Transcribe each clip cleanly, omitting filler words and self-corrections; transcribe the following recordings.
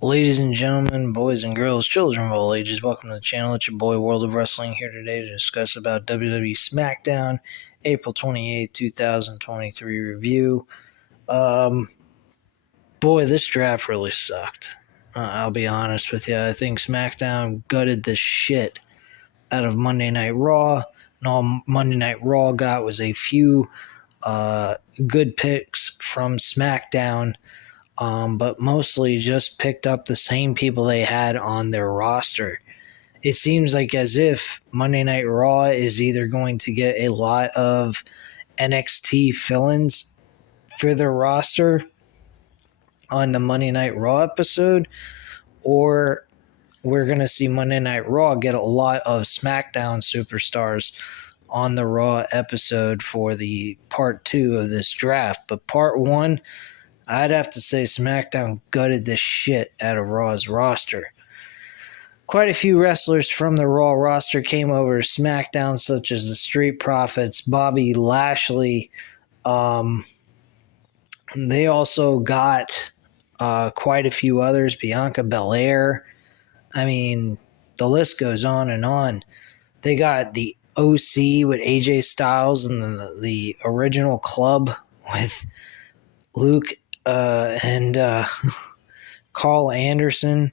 Ladies and gentlemen, boys and girls, children of all ages, welcome to the channel. It's your boy World of Wrestling here today to discuss about WWE Smackdown, April 28th, 2023 review. Boy, this draft really sucked. I'll be honest with you. I think Smackdown gutted the shit out of Monday Night Raw. And all Monday Night Raw got was a few good picks from SmackDown. But mostly just picked up the same people they had on their roster. It seems like as if Monday Night Raw is either going to get a lot of NXT fill-ins for their roster on the Monday Night Raw episode, or we're going to see Monday Night Raw get a lot of SmackDown superstars on the Raw episode for the part 2 of this draft. But part 1, I'd have to say SmackDown gutted the shit out of Raw's roster. Quite a few wrestlers from the Raw roster came over to SmackDown, such as the Street Profits, Bobby Lashley. They also got quite a few others, Bianca Belair. I mean, the list goes on and on. They got the OC with AJ Styles and the original club with Luke and Carl Anderson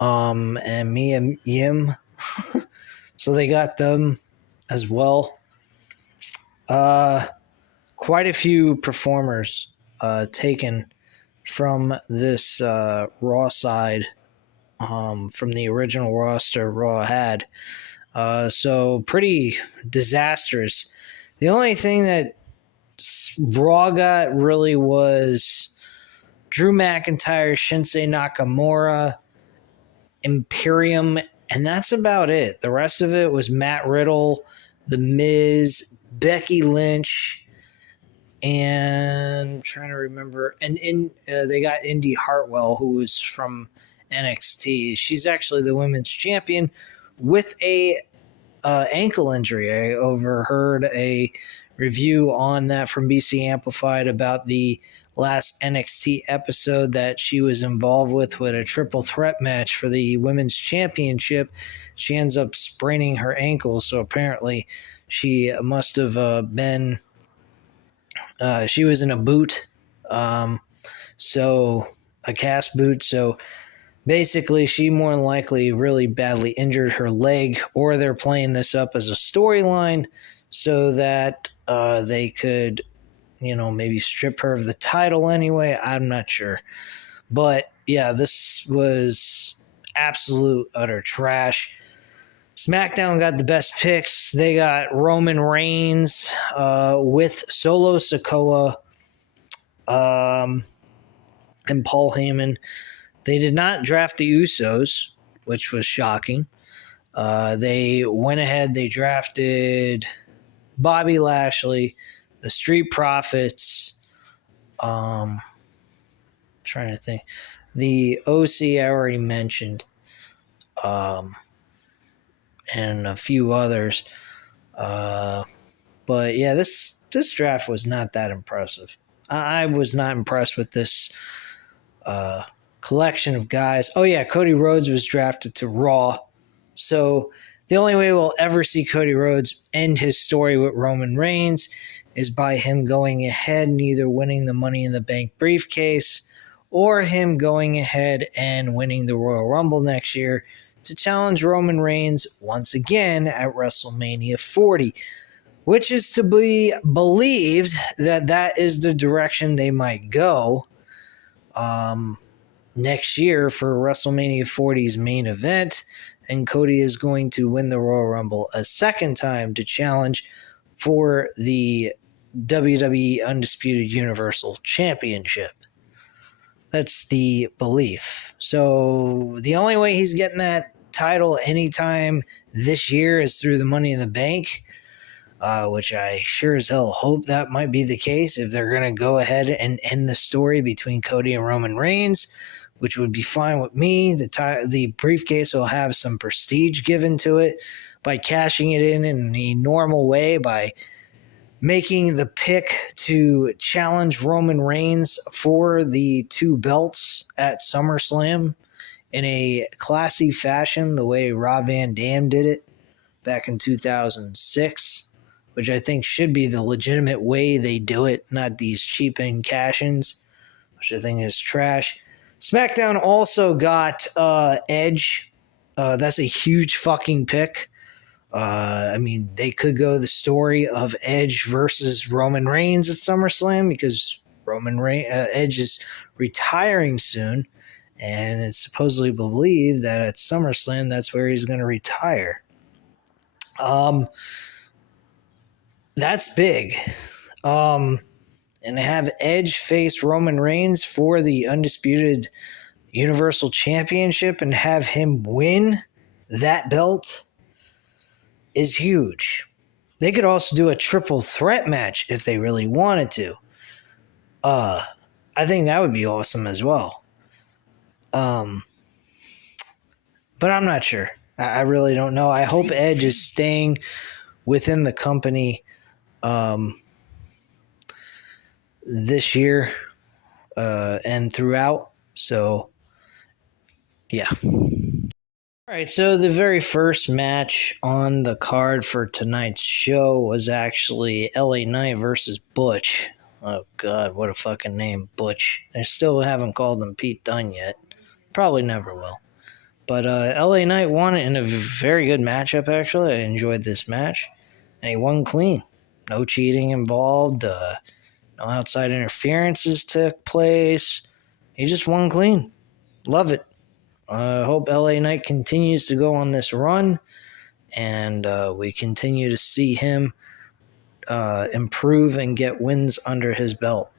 and Mia Yim. So they got them as well. Quite a few performers taken from this Raw side from the original roster Raw had. So pretty disastrous. The only thing that Raw got really was Drew McIntyre, Shinsuke Nakamura, Imperium, and that's about it. The rest of it was Matt Riddle, The Miz, Becky Lynch, and I'm trying to remember. And they got Indy Hartwell, who was from NXT. She's actually the women's champion with a ankle injury. I overheard a review on that from BC Amplified about the last NXT episode that she was involved with a triple threat match for the women's championship. She ends up spraining her ankle, so apparently she must have been she was in a boot, so a cast boot, so basically she more than likely really badly injured her leg, or they're playing this up as a storyline so that they could, maybe strip her of the title anyway. I'm not sure. But, yeah, this was absolute utter trash. SmackDown got the best picks. They got Roman Reigns with Solo Sikoa and Paul Heyman. They did not draft the Usos, which was shocking. They went ahead. They drafted Bobby Lashley, the Street Profits, trying to think. The OC I already mentioned, and a few others. But yeah, this draft was not that impressive. I was not impressed with this collection of guys. Oh yeah, Cody Rhodes was drafted to Raw. So the only way we'll ever see Cody Rhodes end his story with Roman Reigns is by him going ahead and either winning the Money in the Bank briefcase or him going ahead and winning the Royal Rumble next year to challenge Roman Reigns once again at WrestleMania 40, which is to be believed that is the direction they might go next year for WrestleMania 40's main event. And Cody is going to win the Royal Rumble a second time to challenge for the WWE Undisputed Universal Championship. That's the belief. So the only way he's getting that title anytime this year is through the Money in the Bank, which I sure as hell hope that might be the case if they're going to go ahead and end the story between Cody and Roman Reigns, which would be fine with me. The briefcase will have some prestige given to it by cashing it in a normal way by making the pick to challenge Roman Reigns for the 2 belts at SummerSlam in a classy fashion, the way Rob Van Dam did it back in 2006, which I think should be the legitimate way they do it, not these cheap cash-ins, which I think is trash. SmackDown also got Edge. That's a huge fucking pick. I mean, they could go the story of Edge versus Roman Reigns at SummerSlam because Edge is retiring soon, and it's supposedly believed that at SummerSlam that's where he's going to retire. That's big. And to have Edge face Roman Reigns for the undisputed Universal Championship and have him win that belt is huge. They could also do a triple threat match if they really wanted to. I think that would be awesome as well. But I'm not sure. I really don't know. I hope Edge is staying within the company this year and throughout. So, yeah. All right, so the very first match on the card for tonight's show was actually LA Knight versus Butch. Oh, God, what a fucking name, Butch. I still haven't called him Pete Dunne yet. Probably never will. But LA Knight won it in a very good matchup, actually. I enjoyed this match. And he won clean. No cheating involved. No outside interferences took place. He just won clean. Love it. I hope LA Knight continues to go on this run, and we continue to see him improve and get wins under his belt.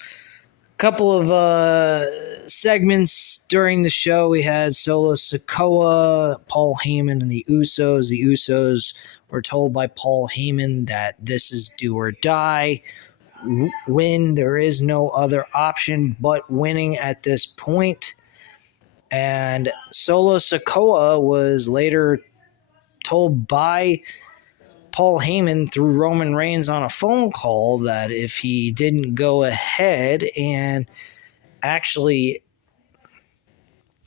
A couple of segments during the show. We had Solo Sikoa, Paul Heyman, and the Usos. The Usos were told by Paul Heyman that this is do or die. Win. There is no other option but winning at this point. And Solo Sikoa was later told by Paul Heyman through Roman Reigns on a phone call that if he didn't go ahead and actually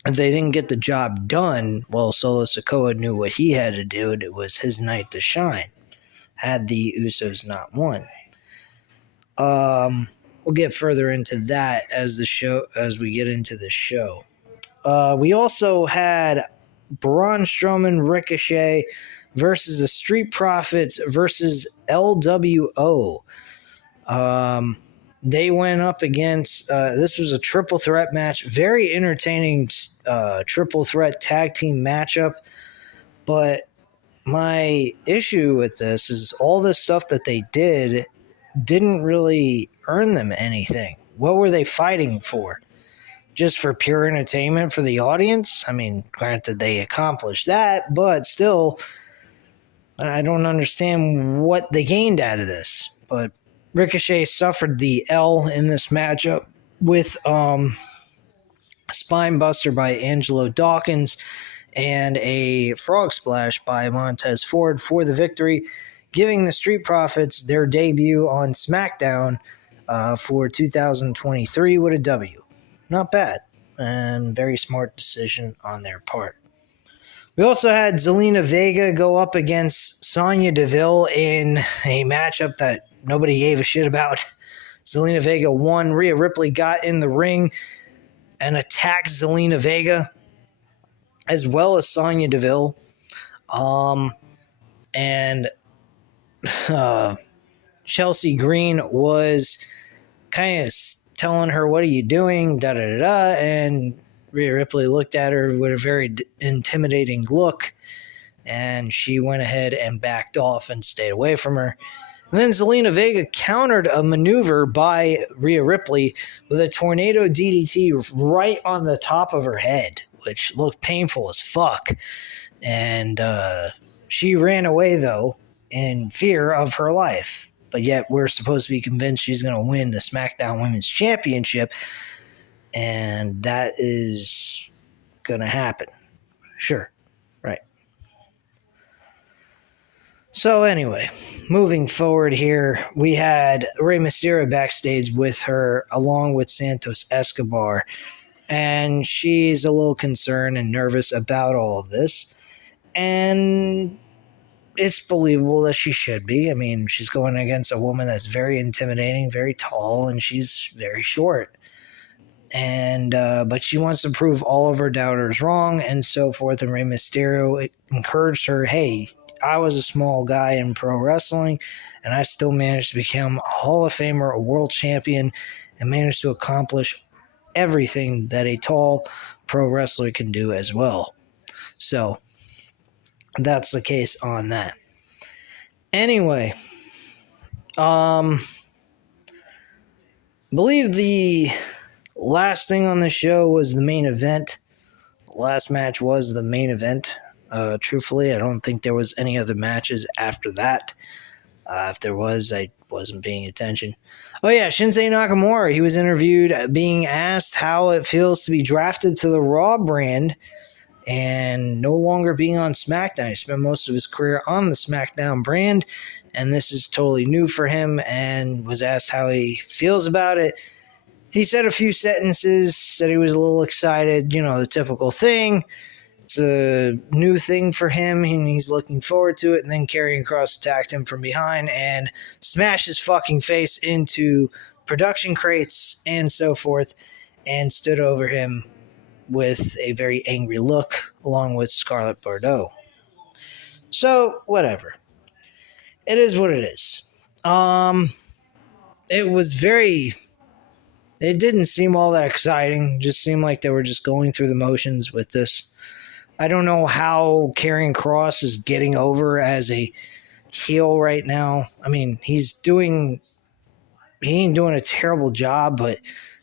if they didn't get the job done, well, Solo Sikoa knew what he had to do, and it was his night to shine, had the Usos not won. We'll get further into that as we get into the show. We also had Braun Strowman, Ricochet versus the Street Profits versus LWO. They went up against, this was a triple threat match, very entertaining triple threat tag team matchup. But my issue with this is all this stuff that they didn't really earn them anything. What were they fighting for? Just for pure entertainment for the audience? I mean, granted, they accomplished that, but still, I don't understand what they gained out of this. But Ricochet suffered the L in this matchup with spine buster by Angelo Dawkins and a frog splash by Montez Ford for the victory, giving the Street Profits their debut on Smackdown for 2023 with a W. Not bad, and very smart decision on their part. We also had Zelina Vega go up against Sonya Deville in a matchup that nobody gave a shit about. Zelina Vega won. Rhea Ripley got in the ring and attacked Zelina Vega, as well as Sonya Deville. And Chelsea Green was kind of telling her, "What are you doing?" Da-da-da-da. And Rhea Ripley looked at her with a very intimidating look, and she went ahead and backed off and stayed away from her. And then Zelina Vega countered a maneuver by Rhea Ripley with a tornado DDT right on the top of her head, which looked painful as fuck. And she ran away, though, in fear of her life. But yet we're supposed to be convinced she's going to win the SmackDown Women's Championship, and that is going to happen. Sure. Right. So anyway, moving forward here, we had Rey Mysterio backstage with her along with Santos Escobar, and she's a little concerned and nervous about all of this. And it's believable that she should be. I mean, she's going against a woman that's very intimidating, very tall, and she's very short. And but she wants to prove all of her doubters wrong and so forth. And Rey Mysterio encouraged her, "Hey, I was a small guy in pro wrestling, and I still managed to become a Hall of Famer, a world champion, and managed to accomplish everything that a tall pro wrestler can do as well." So that's the case on that. Anyway, believe the last thing on the show was the main event. The last match was the main event. Truthfully, I don't think there was any other matches after that. If there was, I wasn't paying attention. Oh yeah, Shinsuke Nakamura. He was interviewed being asked how it feels to be drafted to the Raw brand and no longer being on SmackDown. He spent most of his career on the SmackDown brand, and this is totally new for him, and was asked how he feels about it. He said a few sentences, said he was a little excited, the typical thing. It's a new thing for him, and he's looking forward to it. And then Karrion Kross attacked him from behind and smashed his fucking face into production crates and so forth, and stood over him with a very angry look, along with Scarlett Bordeaux. So, whatever. It is what it is. It was very... It didn't seem all that exciting. It just seemed like they were just going through the motions with this. I don't know how Karrion Kross is getting over as a heel right now. I mean, he ain't doing a terrible job, but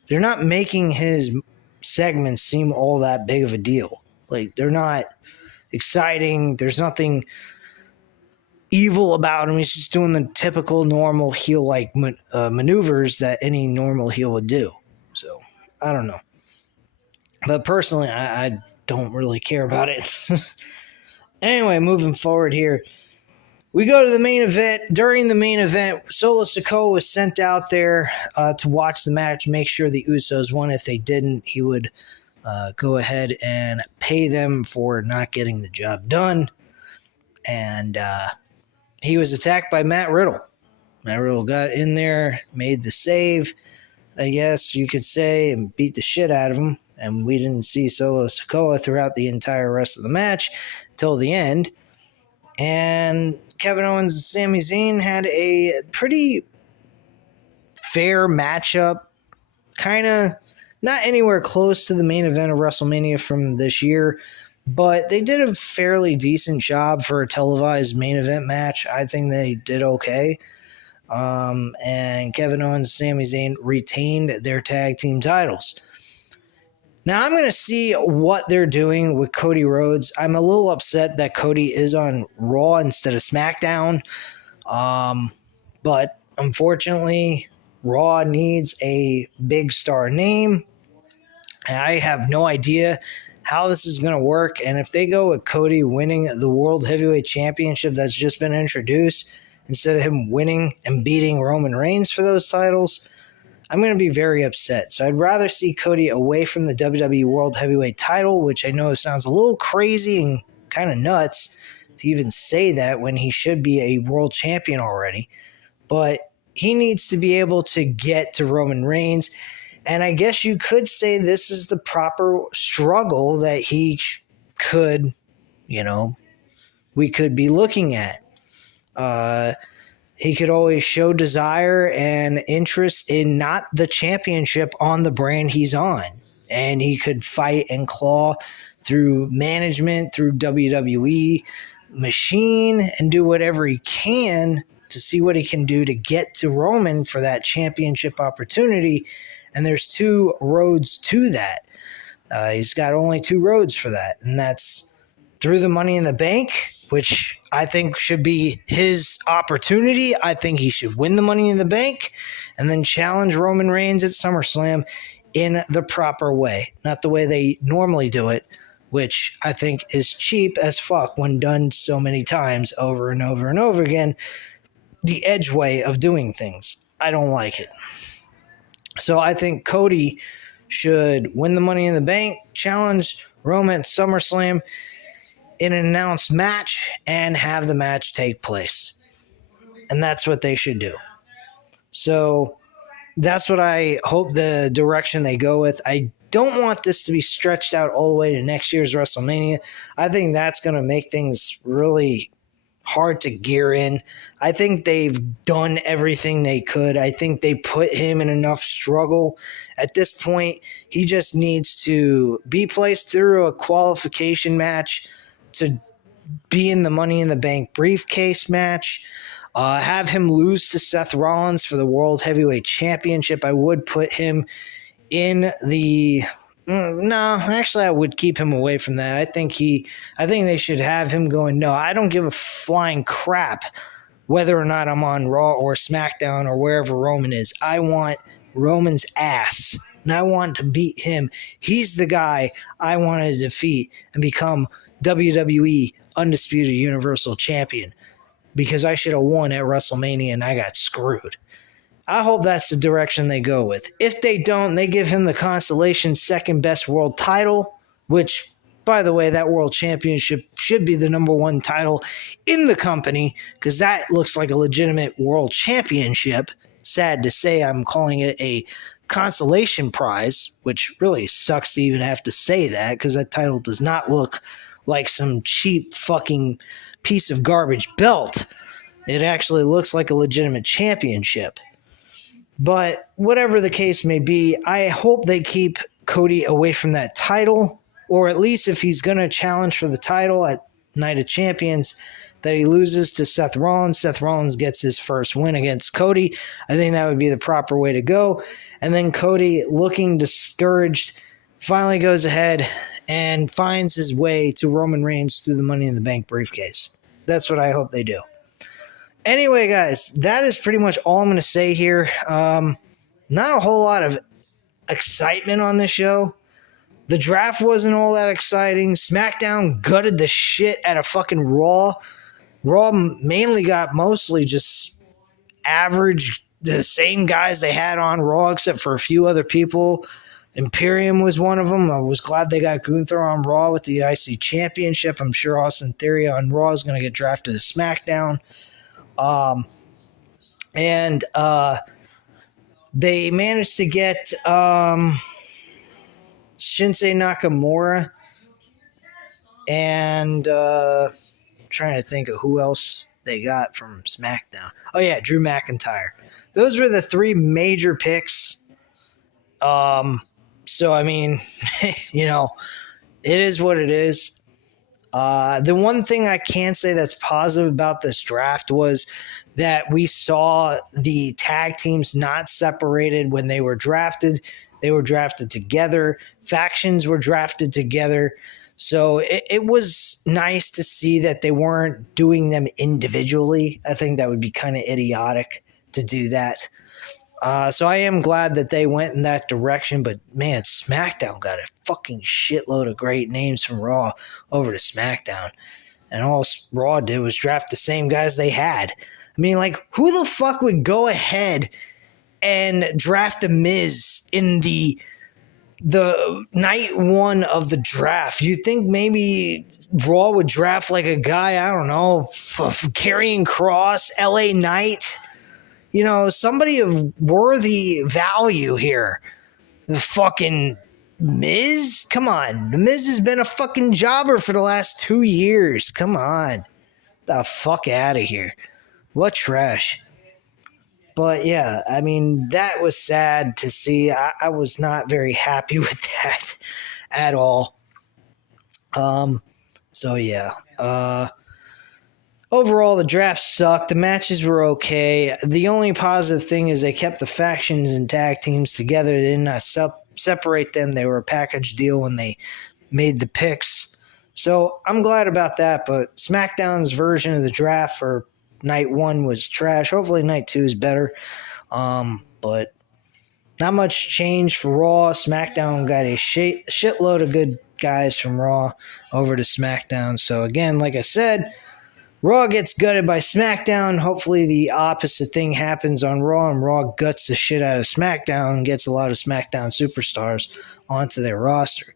they're not making his segments seem all that big of a deal. Like, they're not exciting. There's nothing evil about him. He's just doing the typical normal heel-like maneuvers that any normal heel would do. So, I don't know. But personally, I don't really care about it. Anyway, moving forward here. We go to the main event. During the main event, Solo Sikoa was sent out there to watch the match, make sure the Usos won. If they didn't, he would go ahead and pay them for not getting the job done. And he was attacked by Matt Riddle. Matt Riddle got in there, made the save, I guess you could say, and beat the shit out of him. And we didn't see Solo Sikoa throughout the entire rest of the match until the end. And Kevin Owens and Sami Zayn had a pretty fair matchup. Kind of not anywhere close to the main event of WrestleMania from this year, but they did a fairly decent job for a televised main event match. I think they did okay. And Kevin Owens and Sami Zayn retained their tag team titles. Now, I'm going to see what they're doing with Cody Rhodes. I'm a little upset that Cody is on Raw instead of SmackDown. But unfortunately, Raw needs a big star name. And I have no idea how this is going to work. And if they go with Cody winning the World Heavyweight Championship that's just been introduced, instead of him winning and beating Roman Reigns for those titles, I'm going to be very upset. So I'd rather see Cody away from the WWE World Heavyweight title, which I know sounds a little crazy and kind of nuts to even say that when he should be a world champion already. But he needs to be able to get to Roman Reigns. And I guess you could say this is the proper struggle that he could, we could be looking at. He could always show desire and interest in not the championship on the brand he's on. And he could fight and claw through management, through WWE machine, and do whatever he can to see what he can do to get to Roman for that championship opportunity. And there's two roads to that. He's got only two roads for that. And that's through the Money in the Bank, which I think should be his opportunity. I think he should win the Money in the Bank and then challenge Roman Reigns at SummerSlam in the proper way. Not the way they normally do it, which I think is cheap as fuck when done so many times over and over and over again. The Edge way of doing things. I don't like it. So I think Cody should win the Money in the Bank, challenge Roman at SummerSlam in an announced match, and have the match take place. And that's what they should do. So that's what I hope the direction they go with. I don't want this to be stretched out all the way to next year's WrestleMania. I think that's going to make things really hard to gear in. I think they've done everything they could. I think they put him in enough struggle. At this point, he just needs to be placed through a qualification match to be in the Money in the Bank briefcase match. Have him lose to Seth Rollins for the World Heavyweight Championship. I would put him in the... No, actually, I would keep him away from that. I think they should have him going, no, I don't give a flying crap whether or not I'm on Raw or SmackDown or wherever Roman is. I want Roman's ass, and I want to beat him. He's the guy I want to defeat and become WWE Undisputed Universal Champion, because I should have won at WrestleMania and I got screwed. I hope that's the direction they go with. If they don't, they give him the consolation second best world title, which, by the way, that world championship should be the number one title in the company, because that looks like a legitimate world championship. Sad to say, I'm calling it a consolation prize, which really sucks to even have to say that, because that title does not look like some cheap fucking piece of garbage belt. It actually looks like a legitimate championship. But whatever the case may be, I hope they keep Cody away from that title, or at least if he's going to challenge for the title at Night of Champions, that he loses to Seth Rollins. Seth Rollins gets his first win against Cody. I think that would be the proper way to go. And then Cody, looking discouraged, finally goes ahead and finds his way to Roman Reigns through the Money in the Bank briefcase. That's what I hope they do. Anyway, guys, that is pretty much all I'm going to say here. Not a whole lot of excitement on this show. The draft wasn't all that exciting. SmackDown gutted the shit out of fucking Raw. Raw mainly got mostly just average, the same guys they had on Raw, except for a few other people. Imperium was one of them. I was glad they got Gunther on Raw with the IC Championship. I'm sure Austin Theory on Raw is going to get drafted to SmackDown. They managed to get Shinsuke Nakamura, and trying to think of who else they got from SmackDown. Oh yeah, Drew McIntyre. Those were the three major picks. So I mean, it is what it is. The one thing I can say that's positive about this draft was that we saw the tag teams not separated when they were drafted. They were drafted together. Factions were drafted together. So it was nice to see that they weren't doing them individually. I think that would be kind of idiotic to do that. So I am glad that they went in that direction, but man, SmackDown got a fucking shitload of great names from Raw over to SmackDown. And all Raw did was draft the same guys they had. I mean, like, who the fuck would go ahead and draft The Miz in the night one of the draft? You think maybe Raw would draft like a guy, I don't know, Karrion Kross, LA Knight? Somebody of worthy value here. The fucking Miz? Come on. The Miz has been a fucking jobber for the last 2 years. Come on. The fuck out of here. What trash. But yeah, I mean, that was sad to see. I was not very happy with that at all. So yeah. Overall, the draft sucked. The matches were okay. The only positive thing is they kept the factions and tag teams together. They did not separate them. They were a package deal when they made the picks. So I'm glad about that, but SmackDown's version of the draft for night one was trash. Hopefully night two is better. But not much change for Raw. SmackDown got a shitload of good guys from Raw over to SmackDown. So again, like I said, Raw gets gutted by SmackDown. Hopefully the opposite thing happens on Raw, and Raw guts the shit out of SmackDown and gets a lot of SmackDown superstars onto their roster.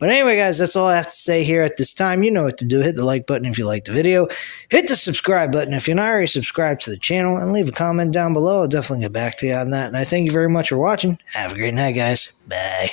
But anyway, guys, that's all I have to say here at this time. You know what to do. Hit the like button if you liked the video. Hit the subscribe button if you're not already subscribed to the channel. And leave a comment down below. I'll definitely get back to you on that. And I thank you very much for watching. Have a great night, guys. Bye.